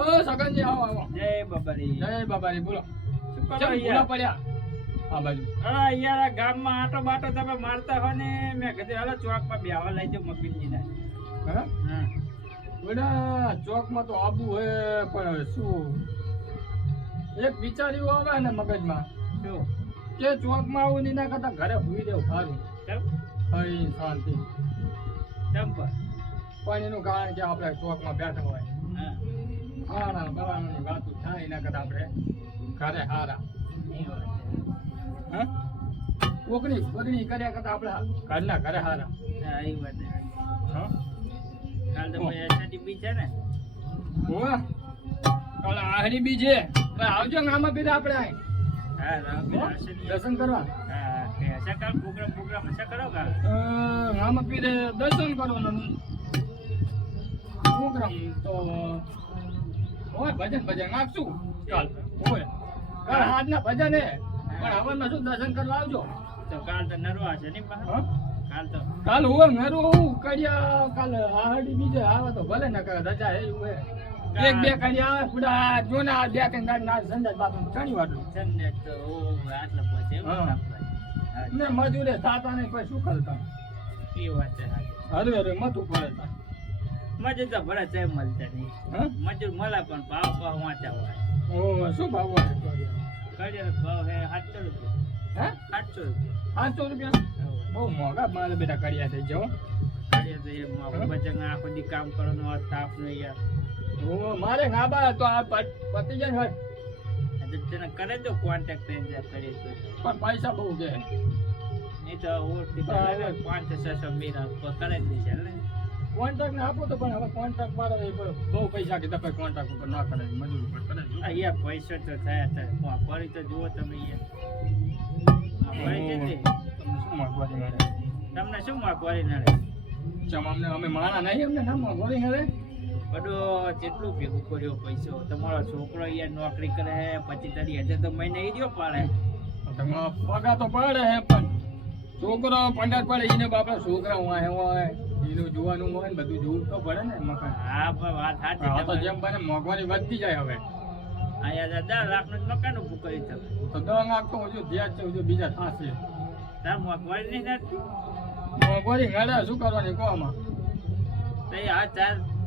આવો સગનજી આવો આવો. જય બાબારી. જય બાબારી બોલો. શું કરો ચમ યાર? ભૂલા પડ્યા આ બાજુ. અરે યાર આ ગામમાં આટો બાટો તમે મારતા હો ને મેં કીધું હાલો ચોકમાં બેહવા લઈ જાઉં મગનજીને. હા હા બેટા ચોકમાં તો આબુ હે પણ હવે શું એક વિચાર્યું આવે ને મગજમાં શું કે ચોકમાં આવું ની ના કરતા ઘરે હુઈ દેવું સારું. કેમ અહીં શાંતિ. કેમ પર પણ એનું કારણ કે આપણે ચોકમાં બેઠા હોય હા ખાણા બરાની વાતો થાય એના કરતા આપણે ઘરે હારા. એ વાત છે. હા કોકની બગડી કર્યા કરતા આપણે ઘરના ઘરે હારા. હા એ વાત છે. હા કાલ તો ભાઈ એસટી બી છે ને હોવા કાલે આહરી બી છે ભાઈ આવજો ને આમાં પીધા આપણે અહીં. હા રામ હો? હશે ને. દર્શન કરવા હા હશે કાલ પ્રોગ્રામ હશે કરો કાલ આમાં પીધે દર્શન કરવાનું પ્રોગ્રામ તો હોય ભજન ભજન નાખશું ચાલ હોય કાલ આજના ભજન હે પણ હવનમાં શું દર્શન કરવા આવજો. તો કાલ તો નરવા છે ને બા હા કાલ તો કાલ હું મેરું હું કડિયા કાલ આહડી બીજે આવે તો ભલે ને કરે રજા હે એવું હે એક બે કડિયા આવે પૂરા જોના બે ત્રણ ગાડી ના સંદાસ બાપુ ઘણી વાટલું છે ને તો આટલા પહોંચે એમ હા. આપણે. હા ને મજૂરે થાતા ને પછી શું કરતા એ વાત છે સાચી. હરે હરે મતું પડે તા. મજૂર તો ભલે છે મળતા નહીં હા મજૂર મળે પણ ભાવ ભાવ વાંચા હોય ઓ શું ભાવ હોય કડિયાનો ભાવ હે 700 રૂપિયા હે 700 રૂપિયા 500 રૂપિયા બહુ મોંઘા મારે બેટા કડિયા થઈ જાઓ. કડિયા તો એમ વજન આખો દી કામ કરવાનો હોય તાપ ને યાર ઓ મારે ગાબા તો આ પતી જાય ને આ તો તને કરે તો કોન્ટેક્ટ કરી દે કરી તો પણ પૈસા બહુ છે. નહીં તો ઓળખી તો લાગે 500-600 મીરા કરે જ દેશે ને કોન્ટ્રાક્ટ ને આપો તો પણ હવે કોન્ટ્રાક્ટ વાળા એ બહુ પૈસા કીધા પછી કોન્ટ્રાક્ટ ઉપર ના કરે મજૂર ઉપર કરે જો. આ યાર પૈસા તો થયા હતા ફરી તો જુઓ તમે યાર આ ફરી છે તે. તમને શું મોંઘવારી નડે તમને શું મોંઘવારી નડે ચમ અમને અમે માણા નહીં અમને ના મોંઘવારી નડે બધો જેટલું ભેગું કર્યો પૈસો તમારો છોકરો યાર નોકરી કરે હે 25-30 હજાર તો મહિને ઈ રહ્યો પાડે તમે પગા તો પડે હે પણ છોકરો પંડાત પડે એને બાપા છોકરા હોય એનું જોવાનું હોય ને બધું જોવું તો પડે ને મકાન. હા પણ વાત સાચી હા તો તમારી. જેમ બને મોંઘવારી વધતી જાય હવે આ યાર 10 લાખનું જ મકાન ઊભું કરી તમે તો દવા નાખતો હજુ ધ્યાન છે હજુ બીજા થશે તાર મોંઘવારી નહીં થતી મોંઘવારી નડે શું કરવાની કહો આમાં. તો એ આ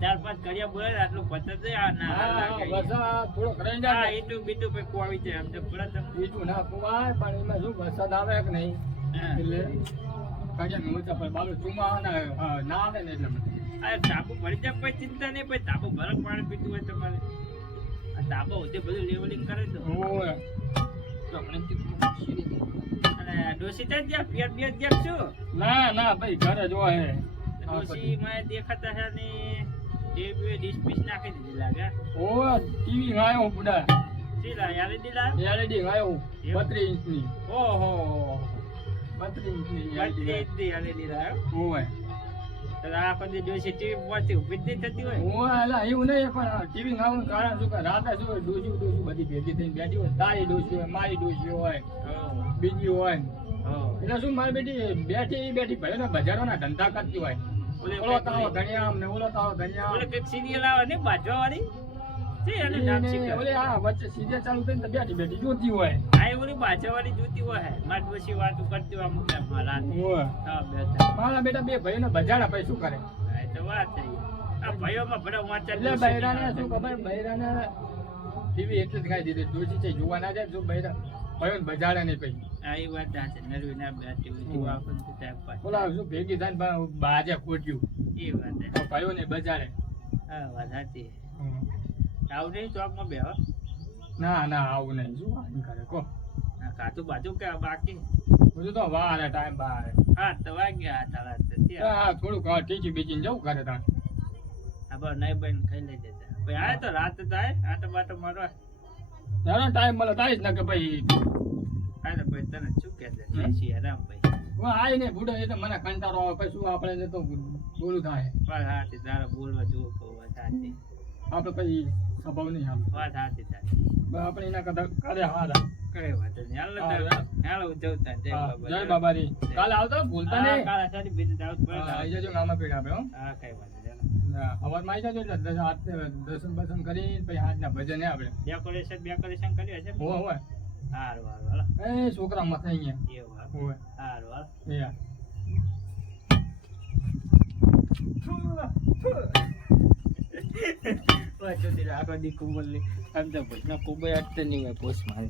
4-5 કડિયા બોલે ને આટલું પતત છે આ ના હા લાગે બસ આ થોડોક રહી હા જાય ઈટું બીટું પછી કોવી જાય આમ તો પડે તમને બીજું ના કુવાય પણ એમાં શું વરસાદ આવે કે નહીં હા. એટલે કાંઈ મોટા પર બાબુ ચુમા ના આવે ને એટલે આ તાબુ ભરી જાય પછી ચિંતા નહીં પછી તાબુ ભરક પાણી પીતું હોય તમારે આ તાબુ હોતે બધું લેવલિંગ કરે તો ઓય તો આપણે અને ડોસી ત્યાં જ્યાં પેટ બેટ જ્યાં શું ના ભાઈ ઘરે જો હે ડોસી માં દેખાતા છે ને એ બે ડીશ પીસ નાખી દીધી લાગે ઓ ટીવી ગાયો બુડા સીલા યાર દીલા એલઈડી ગાયો 32 ઇંચની ઓહો 32 ઇંચની બધી LED દી યાર દીલા ઓય તો આ પછી ડોસી ટીવી માંથી ઉભી જ નહીં થતી હોય ઓય એલા એવું નહીં પણ ટીવી ગાવાનું કારણ શું કે રાતે શું ડોસી બધી ભેગી થઈને બેઠી હોય તારી ડોસી હોય મારી ડોસી હોય બીજી હોય એટલે શું મારી બેટી ભાઈ ને બજારોના ધંધા કરતી હોય ઓલો તાવો ધણિયામ ને ઓલો તાવો ધણિયામ ઓલે કઈક સિરિયલ આવે ને બાજવા વાળી છે એને નામ શીખે ઓલે આ વચ્ચે સીધે ચાલુ થઈને તો બેઠી જોતી હોય આ ઓલી બાજવા વાળી જોતી હોય મારી ડોસી વાતો કરતી હોય અમુક ટાઈમમાં રાતે ઓય હા બેઠા મારા બેટા બે ભાઈઓને બજાડા ભાઈ શું કરે હા, એ તો વાત છે આ ભાઈઓમાં ભલે વાંચા એટલે બૈરાને શું ખબર બૈરાને ટીવી એટલે જ ખાઈ દીધી ડોસી છે જોવા ના જાય જો બૈરા ભાઈઓને બજાડે નહીં પછી હા એ વાત છે નરવી ના બેઠી હોય આપણ તો ટાઈમ પાસ બોલા શું ભેગી થાય ને બાજે ખોટ્યું એ વાત છે તો ભાઈઓને બજાડે હા વાત સાચી આવું નહીં ચોકમાં બેહો ના આવું નહીં શું વાંધો કરે કો કાચું બાજુ કે બાકી બધું તો વાર ટાઈમ બાર હા તો વાગ્યા તારા હા થોડુંક ટીચી બીચી જવું કરે તાણ આપણે નહીં બન ખાઈ લઈ જતા ભાઈ આ તો રાત થાય આટો બાટો મારવા જાણો ટાઈમ મળે તાઈશ ને કે ભાઈ હા તો ભાઈ તને શું કહે છે જય રામ ભાઈ હું આઈ ને બુડો એ તો મને કંટાળો આવે પછી શું આપણે તો બોલું થાય વાત સાચી તારા બોલવા જોવું કહું વાત સાચી આપણે પછી સ્વભાવ નહીં આવે વાત સાચી સાચી આપણે એના કરતા કરે હારા કઈ વાત નહીં હાલ હાલ ઉજવતા જય બાબા જય બાબાજી કાલે આવતો ભૂલતા નહીં કાલે સારી બીજું આવું પડે આવી જજો ગામમાં પેડ આપે હો હા કઈ વાત નહીં અવાજમાં આવી જજો એટલે દર્શન બર્શન કરી પછી હાથના ભજન હે આપણે ડેકોરેશન કર્યું હશે ને? હોય હોય હારું હારું હાલો. એ છોકરા મત અહીંયા એવું હારું. હોય હારું હાલો. એ યાર. આખો દી કુંબલ આમ તો ભજના કુંબલ અડતે નહીં હોય પોસ્ટ મારે.